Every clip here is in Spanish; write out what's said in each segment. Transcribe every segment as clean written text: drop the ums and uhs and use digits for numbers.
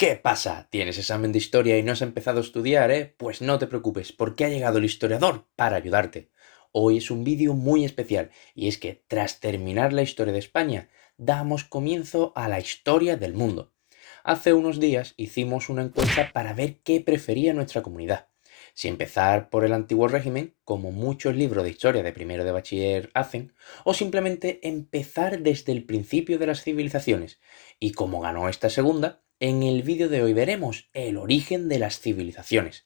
¿Qué pasa? ¿Tienes examen de historia y no has empezado a estudiar, Pues no te preocupes, porque ha llegado el historiador para ayudarte. Hoy es un vídeo muy especial, y es que tras terminar la historia de España, damos comienzo a la historia del mundo. Hace unos días hicimos una encuesta para ver qué prefería nuestra comunidad. Si empezar por el antiguo régimen, como muchos libros de historia de primero de bachiller hacen, o simplemente empezar desde el principio de las civilizaciones. Y como ganó esta segunda, en el vídeo de hoy veremos el origen de las civilizaciones.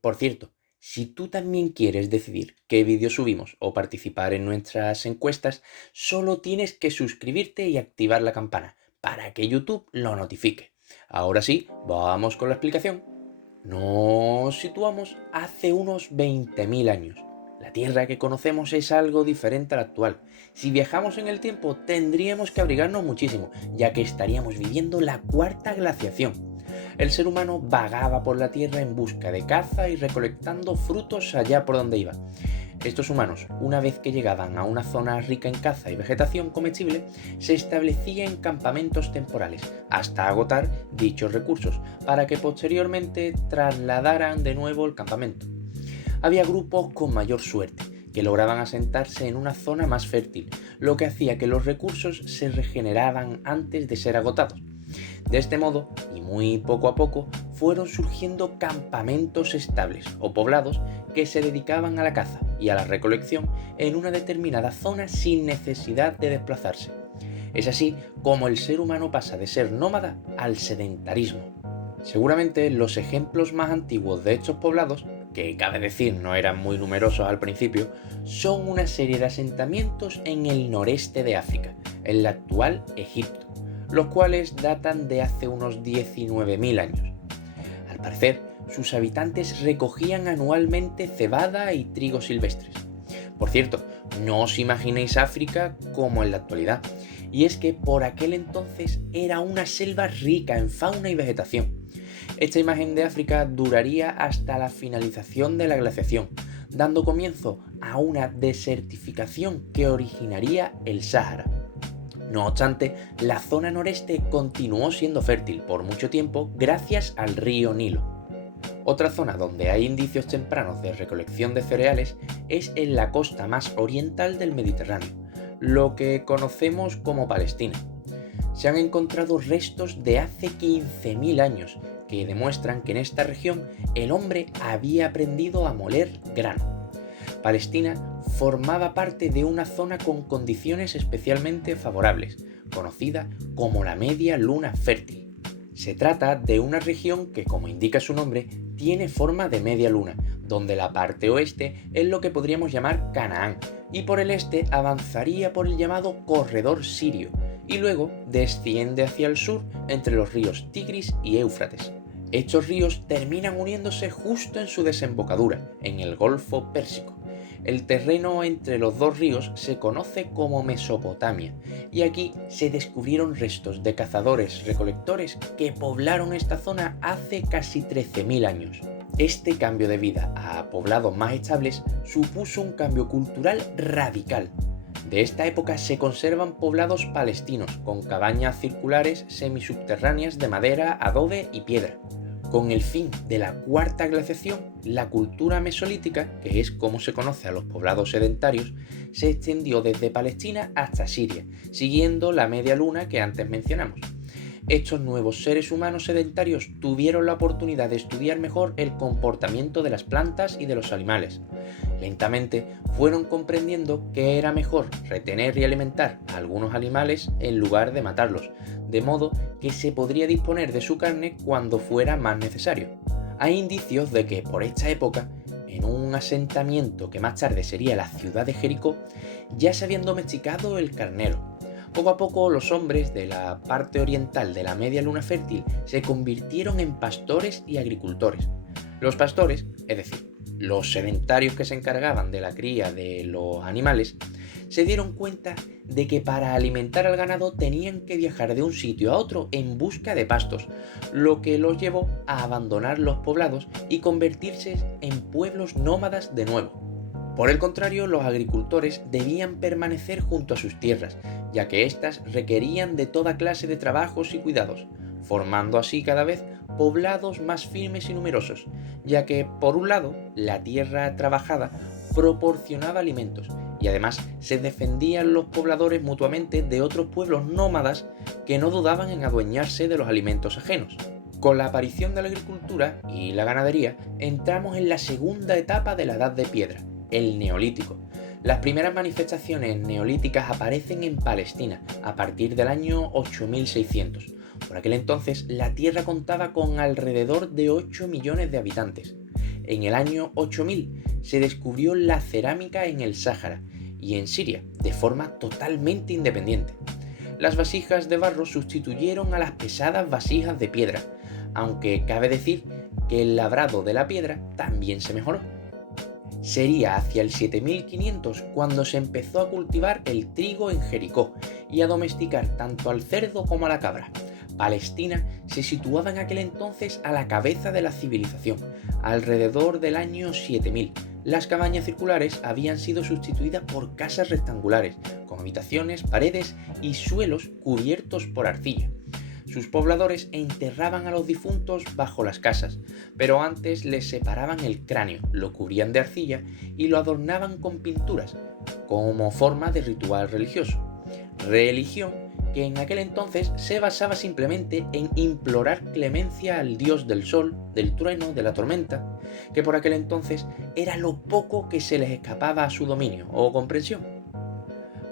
Por cierto, si tú también quieres decidir qué vídeo subimos o participar en nuestras encuestas, solo tienes que suscribirte y activar la campana para que YouTube lo notifique. Ahora sí, vamos con la explicación. Nos situamos hace unos 20.000 años. La Tierra que conocemos es algo diferente a la actual. Si viajamos en el tiempo tendríamos que abrigarnos muchísimo, ya que estaríamos viviendo la cuarta glaciación. El ser humano vagaba por la Tierra en busca de caza y recolectando frutos allá por donde iba. Estos humanos, una vez que llegaban a una zona rica en caza y vegetación comestible, se establecían en campamentos temporales hasta agotar dichos recursos, para que posteriormente trasladaran de nuevo el campamento. Había grupos con mayor suerte, que lograban asentarse en una zona más fértil, lo que hacía que los recursos se regeneraban antes de ser agotados. De este modo, y muy poco a poco, fueron surgiendo campamentos estables o poblados que se dedicaban a la caza y a la recolección en una determinada zona sin necesidad de desplazarse. Es así como el ser humano pasa de ser nómada al sedentarismo. Seguramente los ejemplos más antiguos de estos poblados, que cabe decir no eran muy numerosos al principio, son una serie de asentamientos en el noreste de África, en la actual Egipto, los cuales datan de hace unos 19.000 años. Al parecer, sus habitantes recogían anualmente cebada y trigo silvestres. Por cierto, no os imaginéis África como en la actualidad, y es que por aquel entonces era una selva rica en fauna y vegetación. Esta imagen de África duraría hasta la finalización de la glaciación, dando comienzo a una desertificación que originaría el Sáhara. No obstante, la zona noreste continuó siendo fértil por mucho tiempo gracias al río Nilo. Otra zona donde hay indicios tempranos de recolección de cereales es en la costa más oriental del Mediterráneo, lo que conocemos como Palestina. Se han encontrado restos de hace 15.000 años que demuestran que en esta región el hombre había aprendido a moler grano. Palestina formaba parte de una zona con condiciones especialmente favorables, conocida como la Media Luna Fértil. Se trata de una región que, como indica su nombre, tiene forma de media luna, donde la parte oeste es lo que podríamos llamar Canaán, y por el este avanzaría por el llamado Corredor Sirio, y luego desciende hacia el sur entre los ríos Tigris y Éufrates. Estos ríos terminan uniéndose justo en su desembocadura, en el Golfo Pérsico. El terreno entre los dos ríos se conoce como Mesopotamia, y aquí se descubrieron restos de cazadores-recolectores que poblaron esta zona hace casi 13.000 años. Este cambio de vida a poblados más estables supuso un cambio cultural radical. De esta época se conservan poblados palestinos con cabañas circulares semisubterráneas de madera, adobe y piedra. Con el fin de la cuarta glaciación, la cultura mesolítica, que es como se conoce a los poblados sedentarios, se extendió desde Palestina hasta Siria, siguiendo la media luna que antes mencionamos. Estos nuevos seres humanos sedentarios tuvieron la oportunidad de estudiar mejor el comportamiento de las plantas y de los animales. Lentamente fueron comprendiendo que era mejor retener y alimentar a algunos animales en lugar de matarlos, de modo que se podría disponer de su carne cuando fuera más necesario. Hay indicios de que por esta época, en un asentamiento que más tarde sería la ciudad de Jericó, ya se habían domesticado el carnero. Poco a poco los hombres de la parte oriental de la media luna fértil se convirtieron en pastores y agricultores. Los pastores, es decir, los sedentarios que se encargaban de la cría de los animales, se dieron cuenta de que para alimentar al ganado tenían que viajar de un sitio a otro en busca de pastos, lo que los llevó a abandonar los poblados y convertirse en pueblos nómadas de nuevo. Por el contrario, los agricultores debían permanecer junto a sus tierras, ya que éstas requerían de toda clase de trabajos y cuidados, formando así cada vez poblados más firmes y numerosos, ya que, por un lado, la tierra trabajada proporcionaba alimentos y además se defendían los pobladores mutuamente de otros pueblos nómadas que no dudaban en adueñarse de los alimentos ajenos. Con la aparición de la agricultura y la ganadería, entramos en la segunda etapa de la Edad de Piedra, el Neolítico. Las primeras manifestaciones neolíticas aparecen en Palestina a partir del año 8600. Por aquel entonces, la Tierra contaba con alrededor de 8 millones de habitantes. En el año 8000 se descubrió la cerámica en el Sáhara y en Siria, de forma totalmente independiente. Las vasijas de barro sustituyeron a las pesadas vasijas de piedra, aunque cabe decir que el labrado de la piedra también se mejoró. Sería hacia el 7500 cuando se empezó a cultivar el trigo en Jericó y a domesticar tanto al cerdo como a la cabra. Palestina se situaba en aquel entonces a la cabeza de la civilización, alrededor del año 7000. Las cabañas circulares habían sido sustituidas por casas rectangulares, con habitaciones, paredes y suelos cubiertos por arcilla. Sus pobladores enterraban a los difuntos bajo las casas, pero antes les separaban el cráneo, lo cubrían de arcilla y lo adornaban con pinturas, como forma de ritual religioso. Religión que en aquel entonces se basaba simplemente en implorar clemencia al dios del sol, del trueno, de la tormenta, que por aquel entonces era lo poco que se les escapaba a su dominio o comprensión.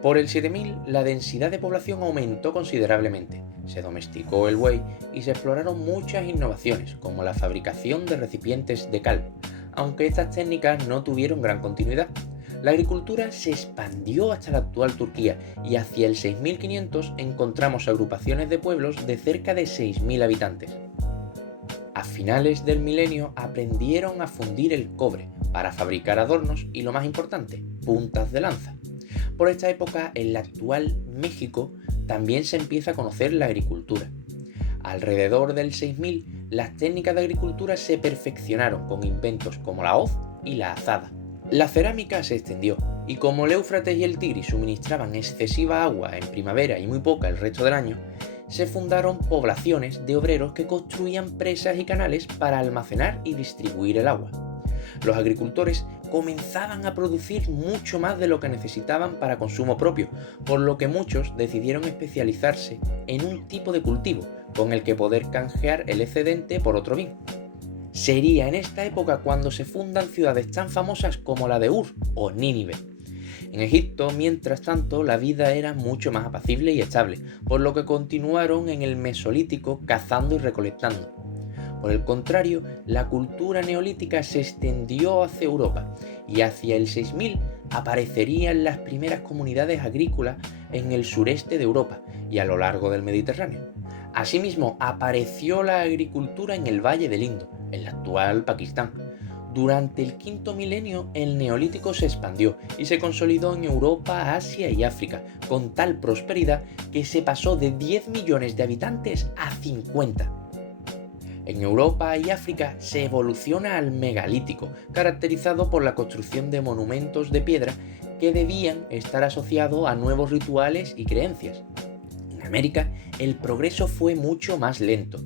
Por el 7000 la densidad de población aumentó considerablemente, se domesticó el buey y se exploraron muchas innovaciones, como la fabricación de recipientes de cal, aunque estas técnicas no tuvieron gran continuidad. La agricultura se expandió hasta la actual Turquía y hacia el 6500 encontramos agrupaciones de pueblos de cerca de 6000 habitantes. A finales del milenio aprendieron a fundir el cobre para fabricar adornos y, lo más importante, puntas de lanza. Por esta época, en la actual México, también se empieza a conocer la agricultura. Alrededor del 6000, las técnicas de agricultura se perfeccionaron con inventos como la hoz y la azada. La cerámica se extendió, y como el Éufrates y el Tigris suministraban excesiva agua en primavera y muy poca el resto del año, se fundaron poblaciones de obreros que construían presas y canales para almacenar y distribuir el agua. Los agricultores comenzaban a producir mucho más de lo que necesitaban para consumo propio, por lo que muchos decidieron especializarse en un tipo de cultivo con el que poder canjear el excedente por otro bien. Sería en esta época cuando se fundan ciudades tan famosas como la de Ur o Nínive. En Egipto, mientras tanto, la vida era mucho más apacible y estable, por lo que continuaron en el Mesolítico cazando y recolectando. Por el contrario, la cultura neolítica se extendió hacia Europa y hacia el 6000 aparecerían las primeras comunidades agrícolas en el sureste de Europa y a lo largo del Mediterráneo. Asimismo, apareció la agricultura en el Valle del Indo, en el actual Pakistán. Durante el quinto milenio, el Neolítico se expandió y se consolidó en Europa, Asia y África, con tal prosperidad que se pasó de 10 millones de habitantes a 50. En Europa y África se evoluciona al megalítico, caracterizado por la construcción de monumentos de piedra que debían estar asociados a nuevos rituales y creencias. En América, el progreso fue mucho más lento,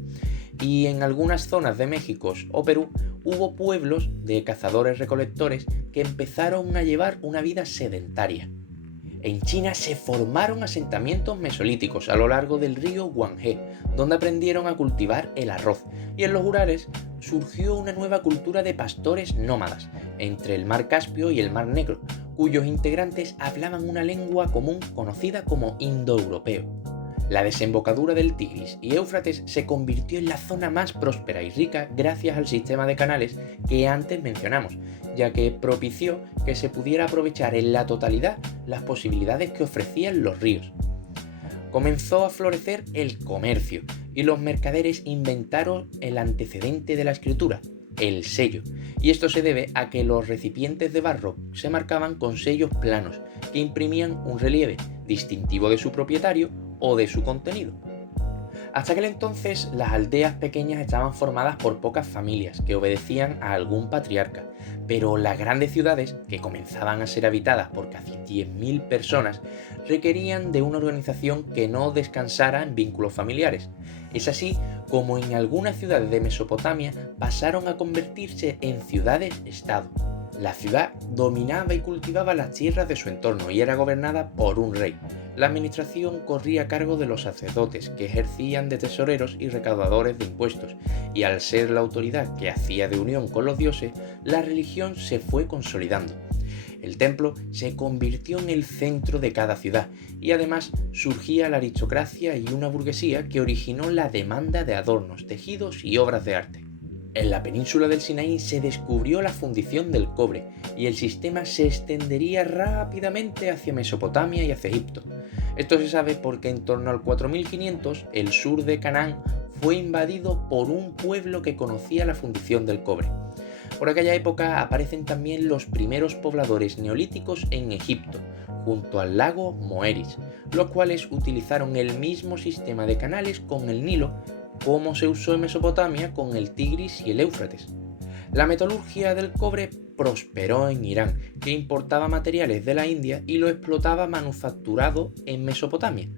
y en algunas zonas de México o Perú hubo pueblos de cazadores-recolectores que empezaron a llevar una vida sedentaria. En China se formaron asentamientos mesolíticos a lo largo del río Huanghe, donde aprendieron a cultivar el arroz, y en los Urales surgió una nueva cultura de pastores nómadas, entre el mar Caspio y el mar Negro, cuyos integrantes hablaban una lengua común conocida como indoeuropeo. La desembocadura del Tigris y Éufrates se convirtió en la zona más próspera y rica gracias al sistema de canales que antes mencionamos, ya que propició que se pudiera aprovechar en la totalidad las posibilidades que ofrecían los ríos. Comenzó a florecer el comercio y los mercaderes inventaron el antecedente de la escritura, el sello, y esto se debe a que los recipientes de barro se marcaban con sellos planos que imprimían un relieve distintivo de su propietario o de su contenido. Hasta aquel entonces, las aldeas pequeñas estaban formadas por pocas familias que obedecían a algún patriarca, pero las grandes ciudades, que comenzaban a ser habitadas por casi 10.000 personas, requerían de una organización que no descansara en vínculos familiares. Es así como en algunas ciudades de Mesopotamia, pasaron a convertirse en ciudades-estado. La ciudad dominaba y cultivaba las tierras de su entorno y era gobernada por un rey. La administración corría a cargo de los sacerdotes, que ejercían de tesoreros y recaudadores de impuestos, y al ser la autoridad que hacía de unión con los dioses, la religión se fue consolidando. El templo se convirtió en el centro de cada ciudad y además surgía la aristocracia y una burguesía que originó la demanda de adornos, tejidos y obras de arte. En la península del Sinaí se descubrió la fundición del cobre y el sistema se extendería rápidamente hacia Mesopotamia y hacia Egipto. Esto se sabe porque en torno al 4500 el sur de Canaán fue invadido por un pueblo que conocía la fundición del cobre. Por aquella época aparecen también los primeros pobladores neolíticos en Egipto, junto al lago Moeris, los cuales utilizaron el mismo sistema de canales con el Nilo como se usó en Mesopotamia con el Tigris y el Éufrates. La metalurgia del cobre prosperó en Irán, que importaba materiales de la India y lo explotaba manufacturado en Mesopotamia,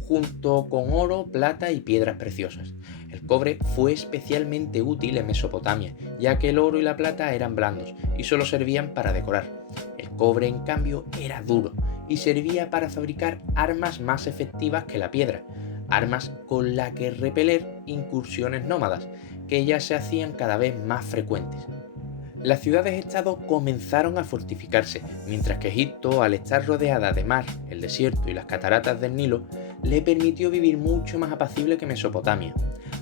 junto con oro, plata y piedras preciosas. El cobre fue especialmente útil en Mesopotamia, ya que el oro y la plata eran blandos y solo servían para decorar. El cobre, en cambio, era duro y servía para fabricar armas más efectivas que la piedra, armas con las que repeler incursiones nómadas, que ya se hacían cada vez más frecuentes. Las ciudades-estado comenzaron a fortificarse, mientras que Egipto, al estar rodeada de mar, el desierto y las cataratas del Nilo, le permitió vivir mucho más apacible que Mesopotamia.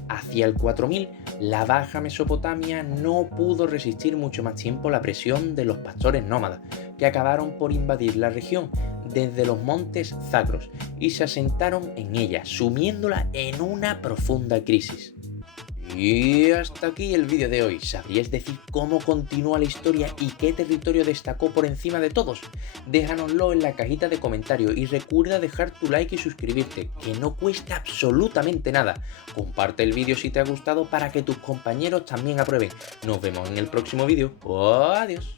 Hacia el 4000, la Baja Mesopotamia no pudo resistir mucho más tiempo la presión de los pastores nómadas, que acabaron por invadir la región desde los montes Zagros y se asentaron en ella, sumiéndola en una profunda crisis. Y hasta aquí el vídeo de hoy. ¿Sabríais decir cómo continúa la historia y qué territorio destacó por encima de todos? Déjanoslo en la cajita de comentarios y recuerda dejar tu like y suscribirte, que no cuesta absolutamente nada. Comparte el vídeo si te ha gustado para que tus compañeros también aprueben. Nos vemos en el próximo vídeo. Adiós.